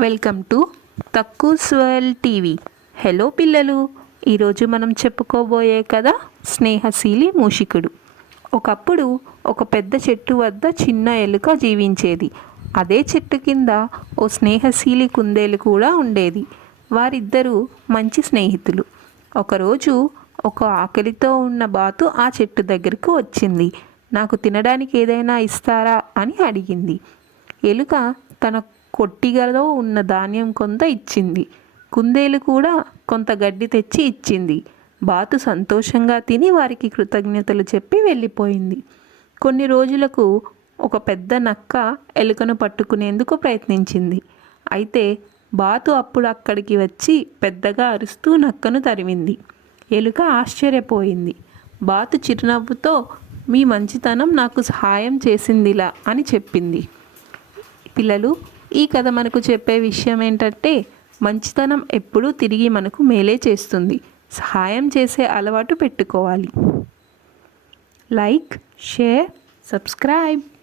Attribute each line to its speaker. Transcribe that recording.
Speaker 1: Welcome to తక్కువ స్వెల్ TV. Hello పిల్లలు ఈరోజు మనం చెప్పుకోబోయే కథ స్నేహశీలి మూషికుడు. ఒకప్పుడు ఒక పెద్ద చెట్టు వద్ద చిన్న ఎలుక జీవించేది. అదే చెట్టు కింద ఓ స్నేహశీలి కుందేలు కూడా ఉండేది. వారిద్దరూ మంచి స్నేహితులు. ఒకరోజు ఒక ఆకలితో ఉన్న బాతు ఆ చెట్టు దగ్గరకు వచ్చింది. నాకు తినడానికి ఏదైనా ఇస్తారా? అని అడిగింది. ఎలుక తన కొట్టిగలో ఉన్న ధాన్యం కొంత ఇచ్చింది. కుందేలు కూడా కొంత గడ్డి తెచ్చి ఇచ్చింది. బాతు సంతోషంగా తిని వారికి కృతజ్ఞతలు చెప్పి వెళ్ళిపోయింది. కొన్ని రోజులకు ఒక పెద్ద నక్క ఎలుకను పట్టుకునేందుకు ప్రయత్నించింది. అయితే బాతు అప్పుడు అక్కడికి వచ్చి పెద్దగా అరుస్తూ నక్కను తరిమింది. ఎలుక ఆశ్చర్యపోయింది. బాతు చిరునవ్వుతో మీ మంచితనం నాకు సహాయం చేసిందిలా అని చెప్పింది. పిల్లలు ఈ కథ మనకు చెప్పే విషయం ఏంటంటే మంచితనం ఎప్పుడూ తిరిగి మనకు మేలే చేస్తుంది. సహాయం చేసే అలవాటు పెట్టుకోవాలి. Like share subscribe.